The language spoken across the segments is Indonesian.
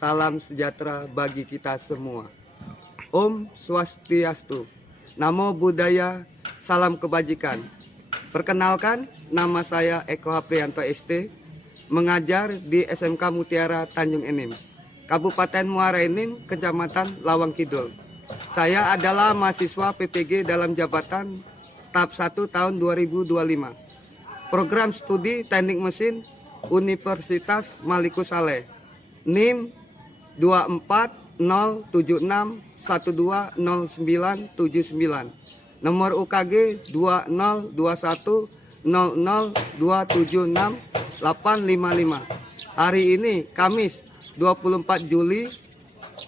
salam sejahtera bagi kita semua. Om Swastiastu, Namo Buddhaya, salam kebajikan. Perkenalkan, nama saya Eko Haprianto ST, mengajar di SMK Mutiara Tanjung Enim, Kabupaten Muara Enim, Kecamatan Lawang Kidul. Saya adalah mahasiswa PPG dalam jabatan tahap 1 tahun 2025. Program studi Teknik Mesin Universitas Malikus Saleh. NIM 24076120979. Nomor UKG 20210027685. Hari ini Kamis 24 Juli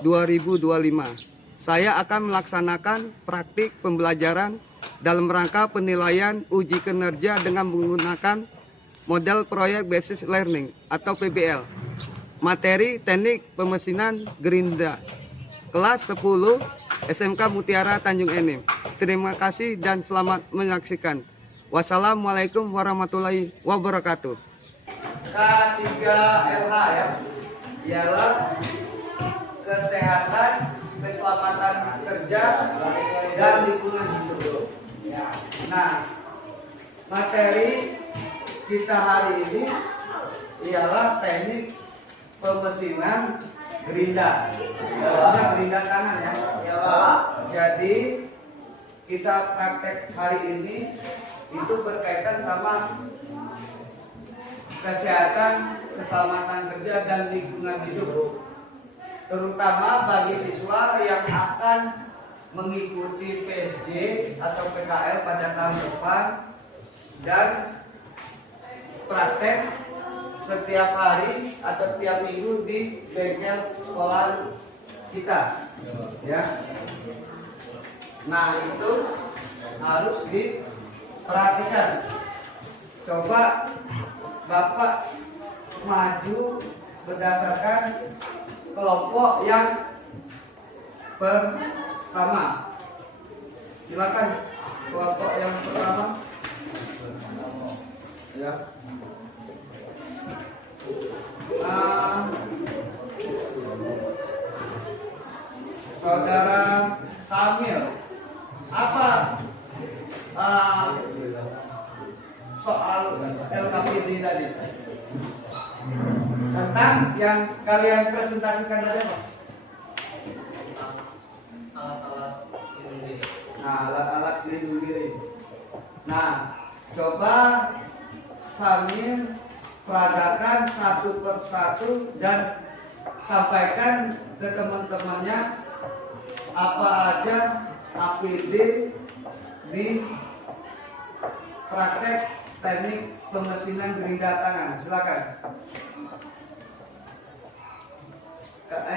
2025. Saya akan melaksanakan praktik pembelajaran dalam rangka penilaian uji kinerja dengan menggunakan model proyek basis learning atau PBL. Materi teknik pemesinan gerinda. Kelas 10 SMK Mutiara Tanjung Enim. Terima kasih dan selamat menyaksikan. Wassalamualaikum warahmatullahi wabarakatuh. K3LH ya, ialah kesehatan, keselamatan kerja, dan lingkungan hidup. Nah, materi kita hari ini ialah teknik pemesinan gerinda. Gerinda tangan ya. Jadi kita praktek hari ini itu berkaitan sama kesehatan, keselamatan kerja dan lingkungan hidup, terutama bagi siswa yang akan mengikuti PSG atau PKL pada tahun depan dan praktek setiap hari atau tiap minggu di bengkel sekolah kita, ya. Nah, itu harus diperhatikan. Coba Bapak maju berdasarkan kelompok yang pertama. Silakan kelompok yang pertama. Ya. Saudara Kamil, apa soal LKPD tadi? Tentang yang kalian presentasikan tadi apa? Alat-alat pelindung diri. Nah, alat-alat pelindung diri. Nah, coba sambil peragakan satu persatu dan sampaikan ke teman-temannya apa aja APD di praktek teknik pemesinan gerinda tangan. Silakan.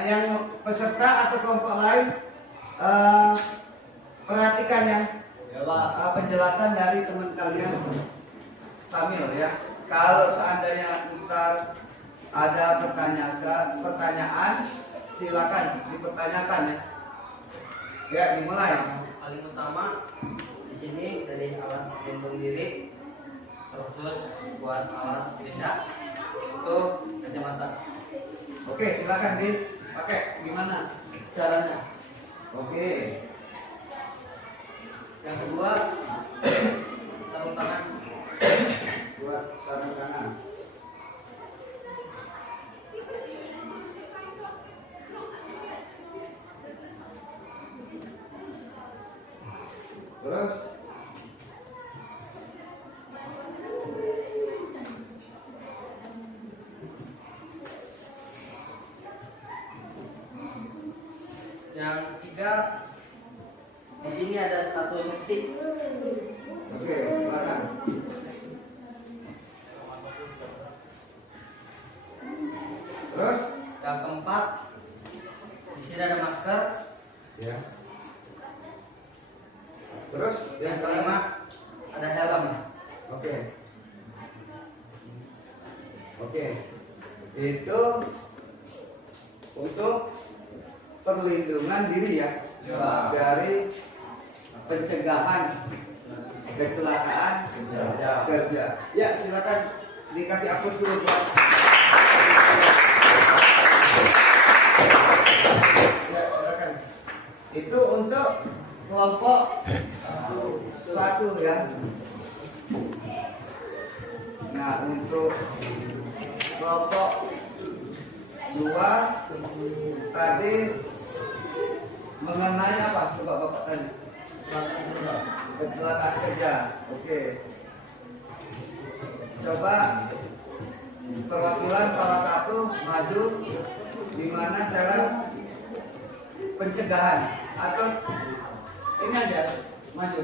Yang peserta atau kelompok lain perhatikan ya penjelasan dari teman kalian sambil ya. Kalau seandainya ntar ada pertanyaan, silakan dipertanyakan ya. Ya, dimulai. Paling utama di sini dari alat pelindung diri, terus buat alat beda itu kacamata. Oke, silakan dipakai. Gimana caranya? Oke. Yang kedua, sarung tangan. Buat sarung tangan. Terus yang ketiga, di sini ada sepatu safety. oke, silakan. Terus Yang keempat, di sini ada masker. ya. Terus Yang kelima, ada helm. Oke. Oke. Itu untuk perlindungan diri ya. Dari pencegahan kecelakaan kerja. Ya, silakan dikasih aplaus dulu buat Itu untuk kelompok 1 ya. Nah, untuk kelompok 2 tadi mengenai apa? Coba Bapak tanya. Kecelakaan kerja. Oke. Coba perwakilan salah satu maju, gimana cara pencegahan atau ini aja maju.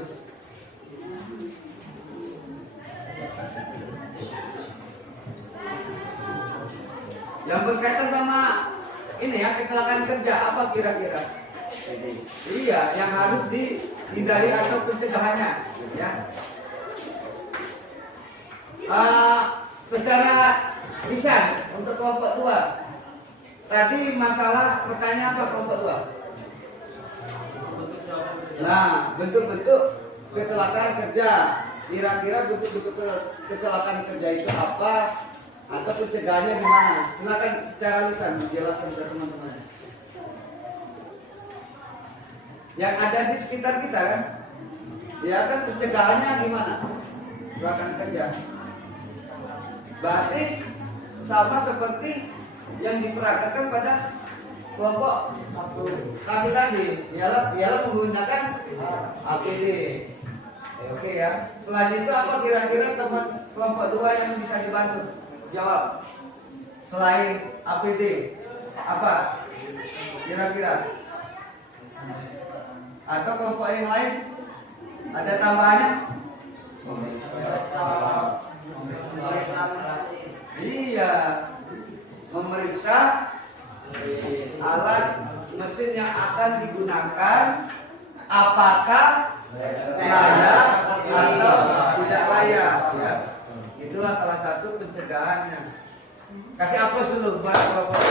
Yang berkaitan sama ini ya, kecelakaan kerja apa kira-kira? Iya, yang harus dihindari atau pencegahannya ya. Secara lisan untuk kelompok 2 tadi masalah pertanyaan apa kelompok 2? Nah, bentuk-bentuk kecelakaan kerja, kira-kira bentuk-bentuk kecelakaan kerja itu apa atau pencegahannya gimana? Silakan secara lisan dijelaskan ke teman-teman yang ada di sekitar kita kan, ya kan, pencegahannya gimana? Kecelakaan kerja berarti sama seperti yang diperagakan pada kelompok 1 tadi ialah menggunakan APD. Oke ya. Selain itu apa kira-kira teman kelompok 2 yang bisa dibantu? Jawab. Selain APD apa kira-kira? Atau kelompok yang lain ada tambahannya? Iya, memeriksa alat mesin yang akan digunakan apakah layak atau tidak layak ya. Itulah salah satu pencegahannya. Kasih aplaus dulu buat kelompok.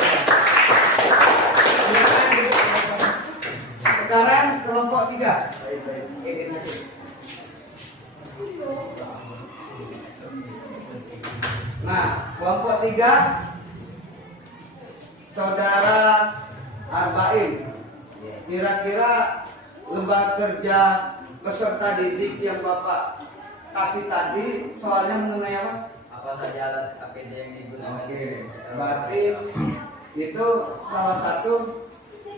Sekarang kelompok 3. Nah, kelompok 3 Saudara Arba'in, kira-kira lembar kerja peserta didik yang Bapak kasih tadi soalnya mengenai apa? Apa saja alat APD yang digunakan? Oke, berarti itu salah satu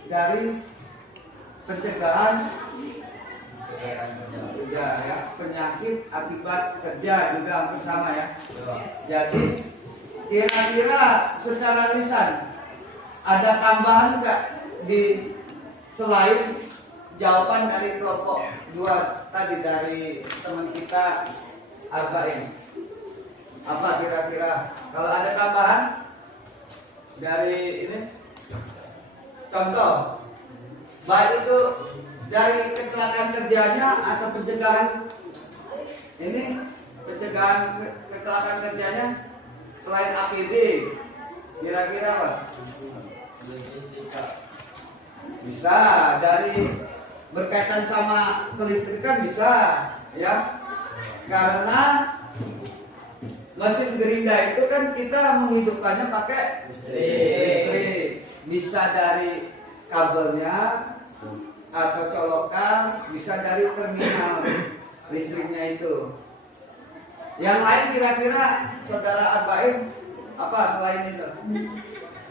dari pencegahan kerja ya, penyakit akibat kerja juga hampir sama ya. Jadi kira-kira secara lisan ada tambahan nggak di selain jawaban dari kelompok 2 tadi dari teman kita Arba'in? Apa kira-kira? Kalau ada tambahan dari ini, contoh baik itu dari kecelakaan kerjanya atau pencegahan ini, pencegahan kecelakaan kerjanya selain APD, kira-kira apa? Bisa dari berkaitan sama kelistrikan bisa ya, karena mesin gerinda itu kan kita menghidupkannya pakai listrik. Bisa dari kabelnya atau colokan, bisa dari terminal listriknya itu. Yang lain kira-kira Saudara Arba'in apa selain itu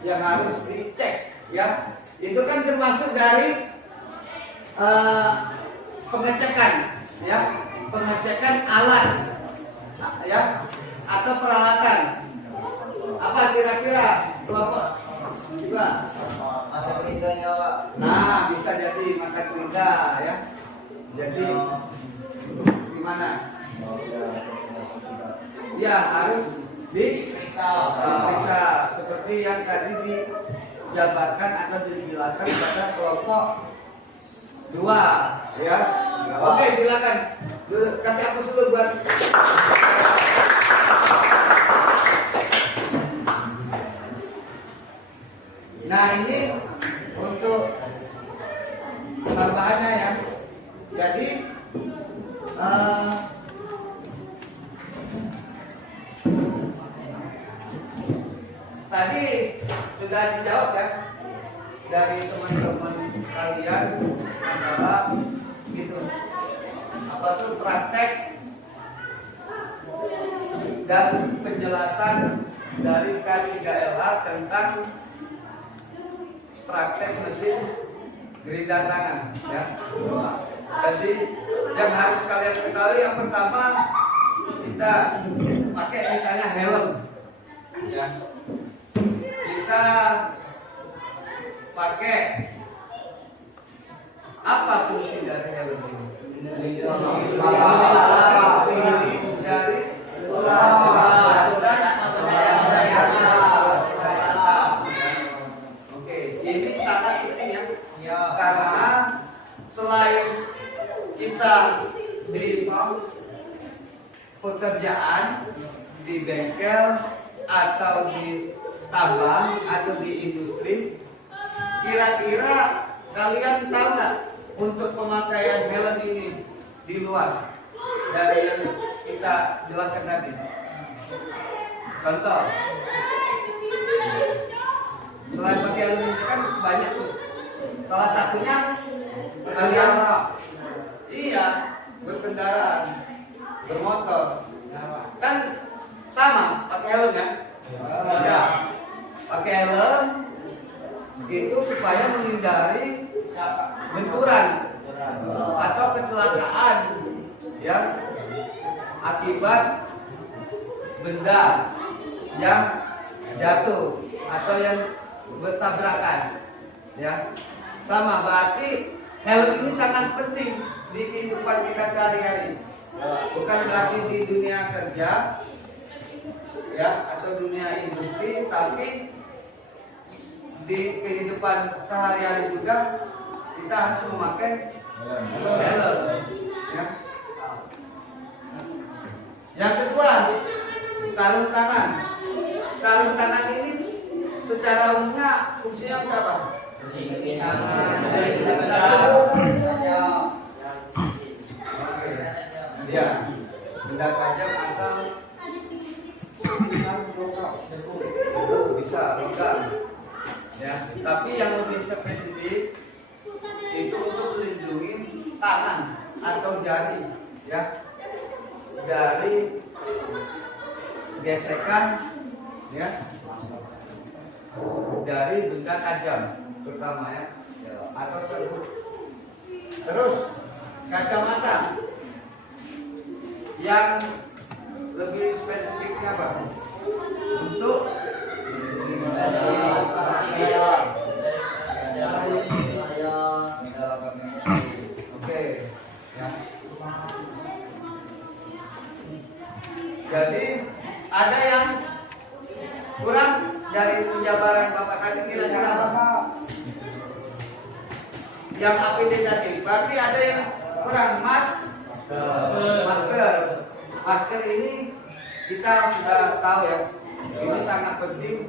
yang harus dicek ya? Itu kan termasuk dari pengecekan ya, pengecekan alat ya atau peralatan. Apa kira-kira kelompok juga? Mata perintahnya Pak. Nah, bisa jadi mata perintah ya. Jadi gimana? Ya harus diperiksa seperti yang tadi dijabarkan atau dijelaskan pada kelompok 2 ya. Oke, silakan. Kasih aku dulu buat nah ini untuk tambahannya ya. Jadi tadi sudah dijawab ya. dari teman-teman kalian masalah gitu apa tuh praktek dan penjelasan dari K3LH tentang praktek mesin gerinda tangan ya. Jadi yang harus kalian ketahui yang pertama kita pakai misalnya helm ya. Kita pakai apa fungsi dari helm ini? Dari oke, ini sangat penting ya. Karena selain kita di pekerjaan, di bengkel atau di tambang atau di industri, kira-kira kalian tahu nggak untuk pemakaian helm ini di luar dari yang kita jelaskan tadi? Contoh, selain pakai helm ini kan banyak tuh. Salah satunya kalian iya berkendaraan, bermotor, kan sama pakai helm ya? Ya, pakai helm itu supaya menghindari benturan atau kecelakaan yang akibat benda yang jatuh atau yang bertabrakan ya. Sama, berarti helm ini sangat penting di kehidupan kita sehari-hari, bukan berarti di dunia kerja ya atau dunia industri, tapi di kehidupan sehari-hari juga kita harus memakai helm ya. Yang kedua, sarung tangan. Sarung tangan ini secara umumnya fungsinya apa? Ya, benda tajam atau itu bisa logam ya. Tapi yang lebih spesifik itu untuk melindungi tangan atau jari ya dari gesekan ya dari benda tajam terutama ya atau serbuk. Terus kacamata yang lebih spesifiknya apa? Untuk oke ya. Jadi ada yang kurang dari penjabaran Bapak tadi, kira-kira apa? Yang APD tadi, berarti ada yang kurang. Masker. Masker ini kita sudah tahu ya, ini sangat penting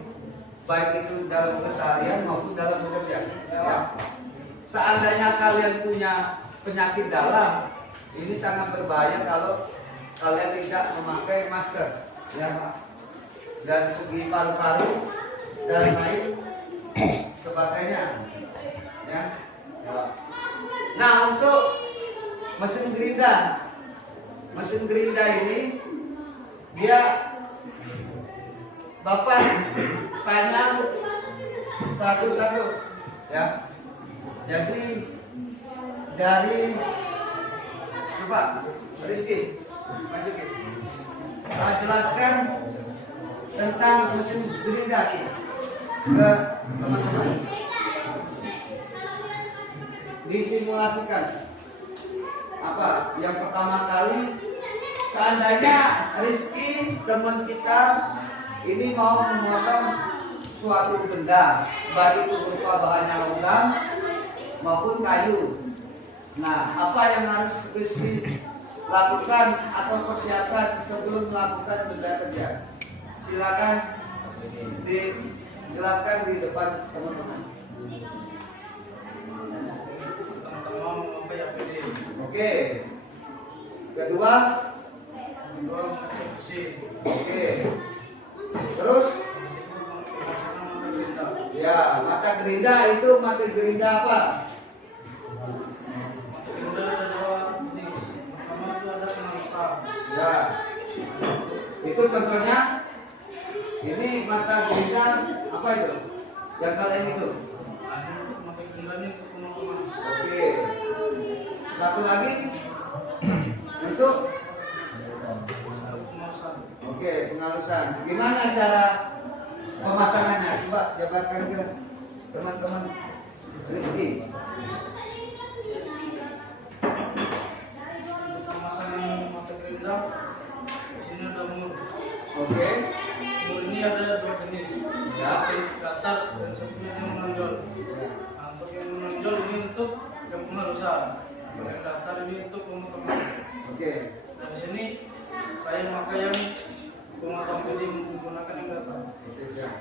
baik itu dalam keseharian maupun dalam bekerja ya. Seandainya kalian punya penyakit dalam, ini sangat berbahaya kalau kalian tidak memakai masker ya. Dan segi paru-paru dan lain sebagainya ya. Nah, untuk mesin gerinda ini dia Bapak tanya satu-satu ya. Jadi dari coba Rizky lanjutin. Saya jelaskan tentang mesin gerinda ini ke teman-teman. Disimulasikan apa? Yang pertama kali, seandainya Rizky teman kita ini mau memotong suatu benda, baik itu berupa bahannya logam maupun kayu. Nah, apa yang harus Rizky lakukan atau persiapkan sebelum melakukan benda kerja? Silakan dijelaskan di depan teman-teman. Oke. Kedua, oke. Terus, ya. Ya, mata gerinda itu mata gerinda apa? Ya, itu contohnya. Ini mata gerinda apa itu? Yang kalian itu? Oke. Satu lagi untuk oke, pengalusan. Gimana cara pemasangannya? Coba jabarkan ke teman-teman Rizky. Pemasangan mata gerinda di sini ada mur. Oke. Mur ini ada dua jenis, Ya. satu ke atas dan satunya yang menonjol. Nah, untuk yang menonjol ini untuk yang penghalusan, yang datar ini untuk pemotongan. Oke. Dari sini saya memakai yang pemotong pilih menggunakan yang datar. Oke, siap.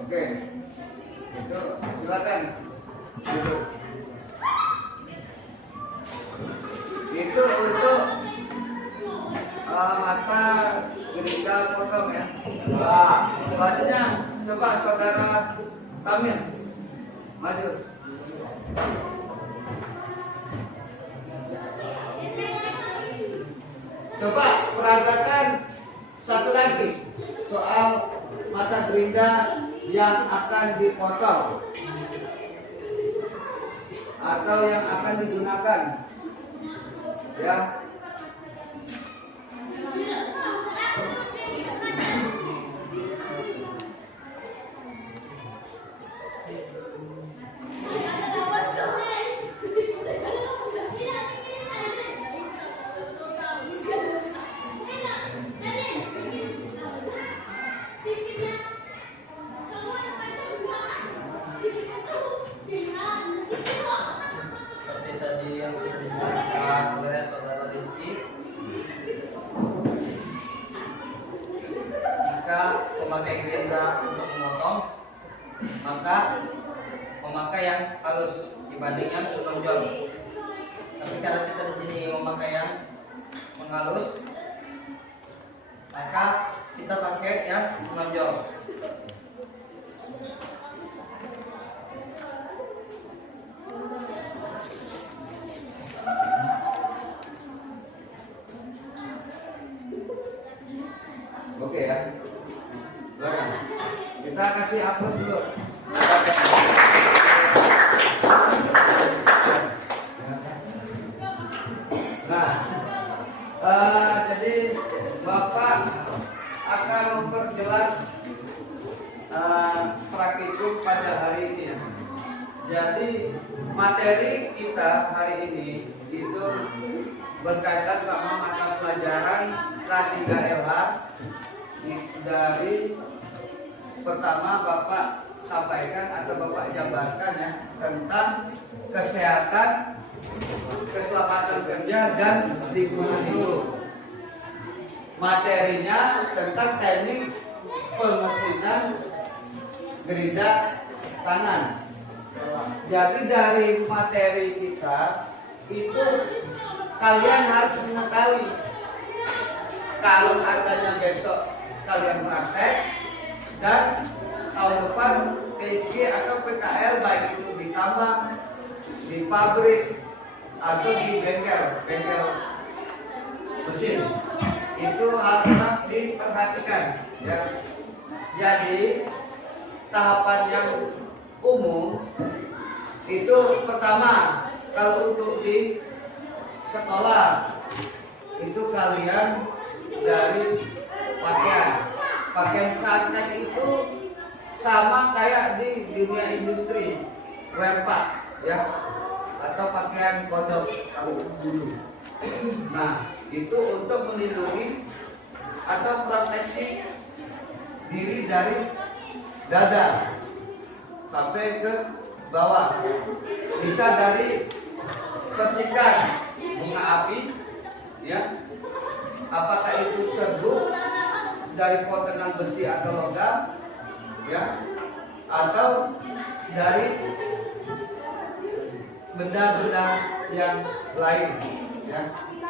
Oke. Itu silakan. Itu. Itu untuk mata gerinda potong ya. Wah, selanjutnya coba saudara Samir maju. Coba peragakan satu lagi soal mata gerinda yang akan dipotong atau yang akan digunakan. Ya. Seperti tadi yang sudah dijelaskan oleh saudara Rizky, jika memakai gerinda untuk memotong, maka memakai yang halus dibanding yang menonjol. Tapi kalau kita di sini memakai yang menghalus, maka kita pakai yang menonjol. Oke ya. Silakan. Kita kasih upload dulu. Nah, jadi Bapak akan memperjelas praktikum pada hari ini ya. Jadi materi kita hari ini itu berkaitan sama mata pelajaran K3LH. Dari pertama Bapak sampaikan atau Bapak jabarkan ya tentang kesehatan, keselamatan kerja dan lingkungan hidup. Materinya tentang teknik pemesinan gerinda tangan. Jadi dari materi kita itu kalian harus mengetahui kalau seandainya besok kalian praktek dan tahun depan PJ atau PKL baik itu di tambang, di pabrik atau di bengkel mesin itu harus diperhatikan ya. Jadi tahapan yang umum itu pertama kalau untuk di sekolah itu kalian dari pakaian praktek itu sama kayak di dunia industri wear pack ya atau pakaian kodok kalau dulu. Nah itu untuk melindungi atau proteksi diri dari dada sampai ke bawah, bisa dari petikan bunga api ya, apakah itu serbuk dari potongan besi atau logam, ya, atau dari benda-benda yang lain, ya.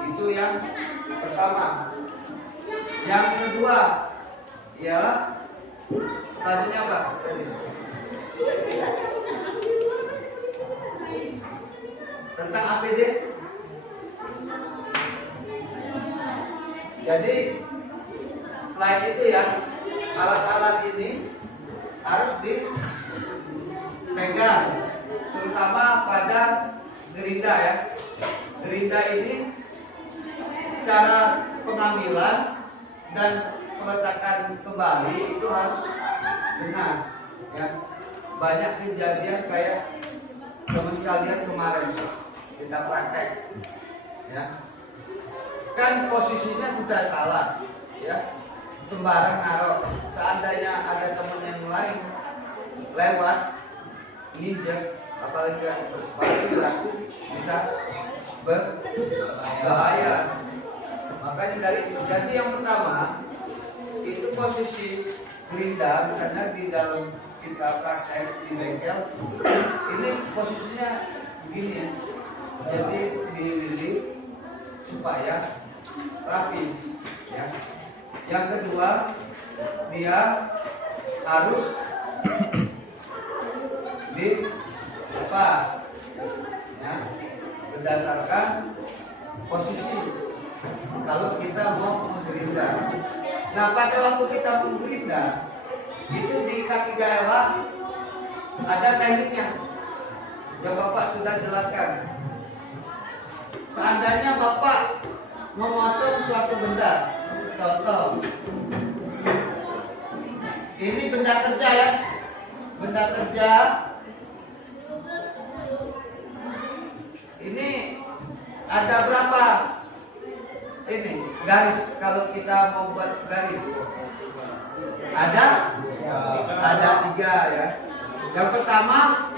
Itu yang pertama. Yang kedua ialah tadinya apa tadi? Tentang APD. Jadi selain itu ya, alat-alat ini harus dipegang, terutama pada gerinda ya. Gerinda ini cara pengambilan dan peletakan kembali itu harus benar ya. Banyak kejadian kayak teman sekalian kemarin kita praktek ya, kan posisinya sudah salah ya, sembarang naruh. Seandainya ada teman yang lain lewat nginjek, apalagi berarti bisa berbahaya. Makanya dari itu, jadi yang pertama itu posisi gerinda, misalnya di dalam kita praktek di bengkel, ini posisinya begini ya, jadi dililit supaya rapi ya. Yang kedua, dia harus dilepas ya, berdasarkan posisi kalau kita mau menggerinda. Nah, pada waktu kita menggerinda itu di kaki gaya ada tekniknya yang Bapak sudah jelaskan. Seandainya Bapak memotong suatu benda, contoh ini benda kerja ya, benda kerja ini ada berapa ini garis? Kalau kita mau buat garis ada 3 ya. Yang pertama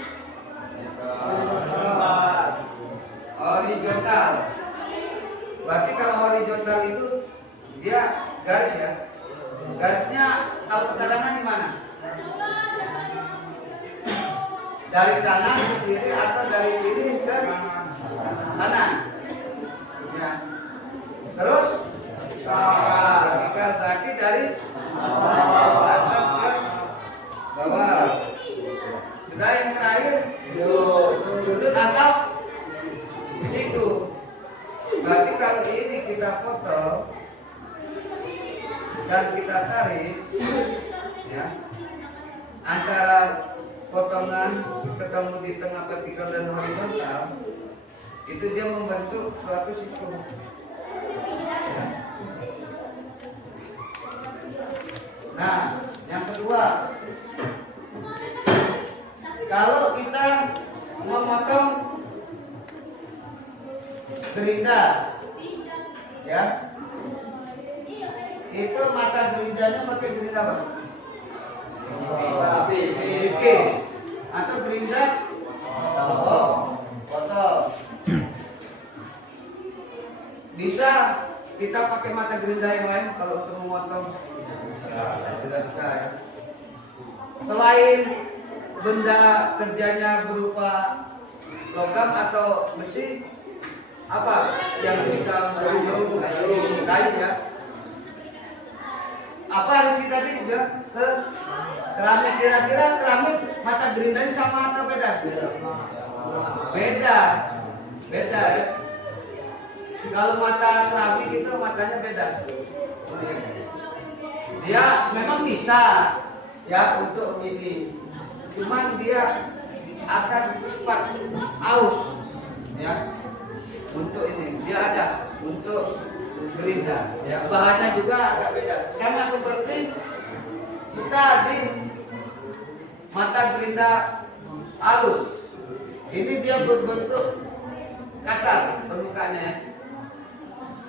horizontal. Berarti kalau horizontal itu dia garis ya. Garisnya kalau keterangan di mana? Dari kanan ke kiri atau dari kiri ke kanan? Ya. Terus vertikal, berarti dari atas ke bawah. Sudah yang terakhir sudut atau siku. Berarti kalau ini kita potong dan kita tarik ya, antara potongan ketemu di tengah vertikal dan horizontal, itu dia membentuk suatu siku ya. Nah, yang kedua, kalau kita memotong gerinda ya, itu mata gerindanya pakai gerinda apa? Oke. Atau gerinda potong. Bisa kita pakai mata gerinda yang lain kalau untuk memotong? Tidak bisa ya. Selain benda kerjanya berupa logam atau besi, apa yang bisa menjadi kayu ya? Apa harus kita juga ke keramik? Kira-kira keramik mata gerindanya sama atau beda? Beda ya. Kalau mata keramik itu matanya beda. Dia memang bisa ya untuk ini, cuman dia akan cepat aus ya. Untuk ini dia ada untuk gerinda ya, bahannya juga agak beda, sama seperti kita di mata gerinda halus ini, dia berbentuk kasar permukaannya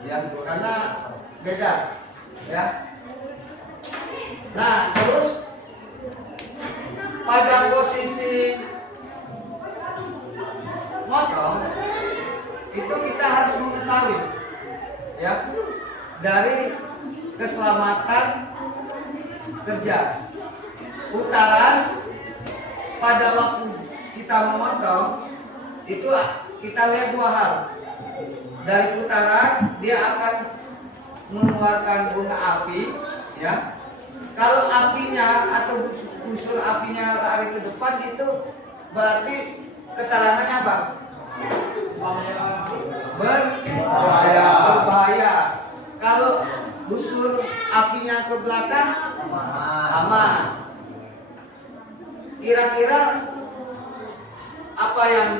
ya, karena beda ya. Nah, terus pada posisi motong itu kita harus mengetahui ya, dari keselamatan kerja. Putaran pada waktu kita memotong itu kita lihat dua hal. Dari putaran dia akan mengeluarkan bunga api, ya. Kalau apinya atau busur apinya lari ke depan itu berarti keterangannya apa? Berbahaya. Kalau busur apinya ke belakang aman. Kira-kira apa yang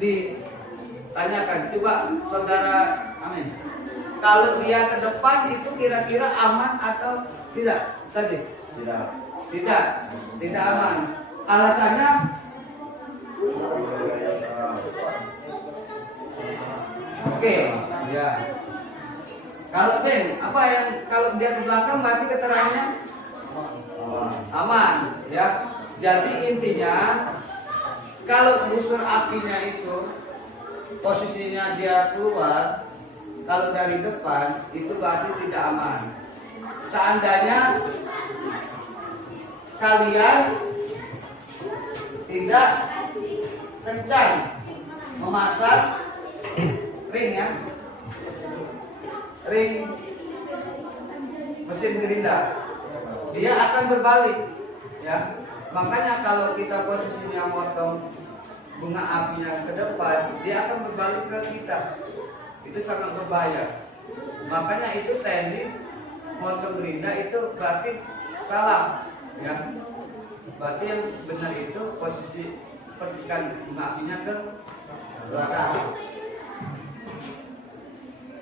ditanyakan? Coba saudara, amin. Kalau dia ke depan itu kira-kira aman atau tidak? Tadi? Tidak aman. Alasannya? Oke, ya. Kalau Ben, apa yang kalau dia ke belakang berarti keterangannya aman, ya. Jadi intinya kalau busur apinya itu posisinya dia keluar, kalau dari depan itu berarti tidak aman. Seandainya kalian tidak kencang memasak ring, ya, ring mesin gerinda, dia akan berbalik, ya. Makanya kalau kita posisinya motong bunga apinya ke depan, dia akan berbalik ke kita. Itu sangat berbahaya. Makanya itu teknik motong gerinda itu berarti salah, ya. Berarti yang benar itu posisi percikan bunga apinya ke belakang.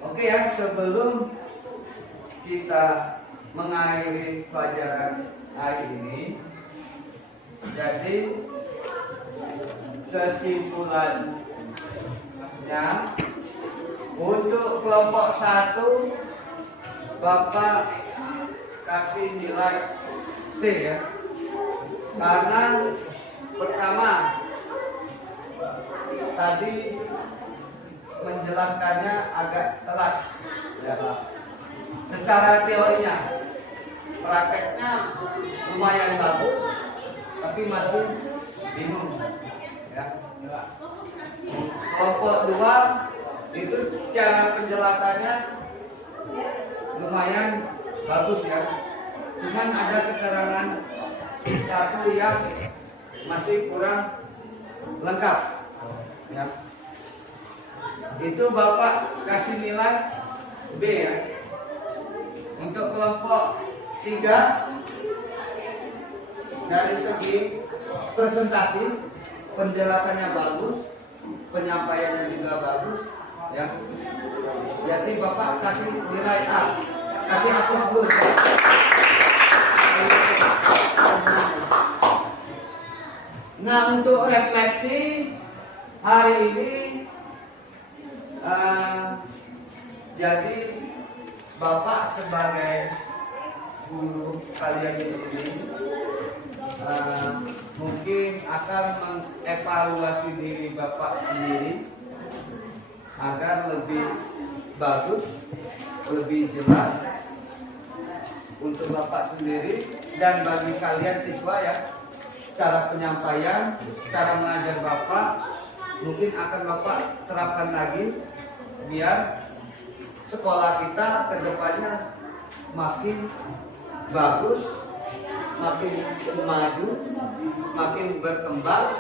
Oke, ya, sebelum kita mengakhiri pelajaran hari ini, jadi kesimpulannya untuk kelompok 1 Bapak kasih nilai C, ya. Karena pertama tadi menjelaskannya agak telat, ya. Secara teorinya, prakteknya lumayan bagus, tapi masih bingung, ya. Kelompok 2 itu cara penjelasannya lumayan bagus, ya. Cuman ada keterangan satu yang masih kurang lengkap, ya. Itu Bapak kasih nilai B, ya. Untuk kelompok 3 dari segi presentasi penjelasannya bagus, penyampaiannya juga bagus, ya. Jadi Bapak kasih nilai A, kasih hapus dulu. Nah, untuk refleksi hari ini, jadi Bapak sebagai guru kalian ini mungkin akan mengevaluasi diri Bapak sendiri agar lebih bagus, lebih jelas untuk Bapak sendiri dan bagi kalian siswa, ya. Cara penyampaian, cara mengajar Bapak mungkin akan Bapak terapkan lagi biar sekolah kita ke depannya makin bagus, makin maju, makin berkembang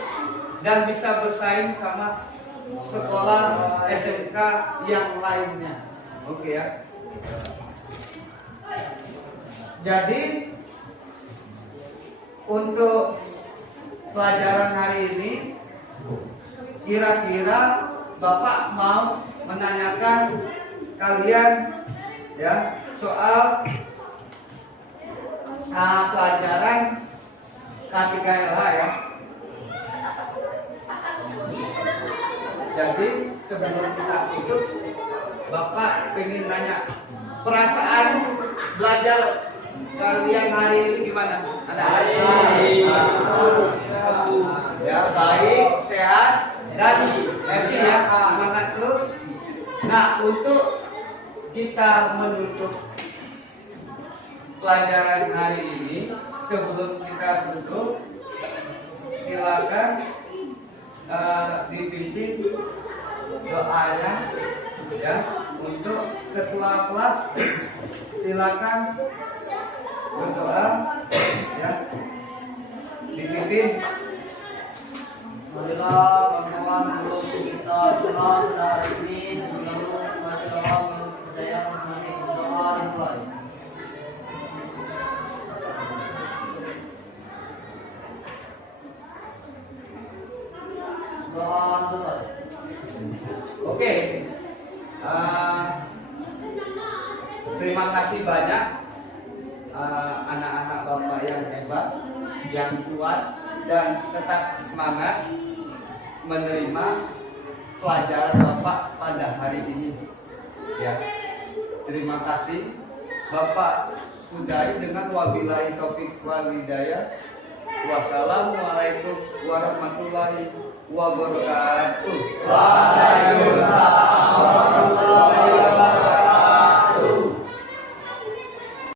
dan bisa bersaing sama sekolah SMK yang lainnya. Oke, ya. Jadi untuk pelajaran hari ini kira-kira Bapak mau menanyakan kalian, ya, soal pelajaran K3LH, ya. Jadi sebelum kita tutup, Bapak pengen nanya perasaan belajar kalian hari ini gimana? Ada? Ya, baik, sehat, dan happy, ya. Semangat terus. Nah, untuk kita menutup pelajaran hari ini, sebelum kita duduk, silakan dipimpin doanya ya untuk ketua kelas. Silakan berdoa ya, dipimpin. Marilah kawan-kawan guru kita pulang hari ini menurut masalah menurut percaya masing-masing berdoa dimulai. Doa selesai. Oke, terima kasih banyak anak-anak bapak yang hebat, yang kuat dan tetap semangat menerima pelajaran bapak pada hari ini. Ya, terima kasih. Bapak sudahi dengan wabillahi taufik wal hidayah. Wassalamualaikum warahmatullahi wabarakatuh.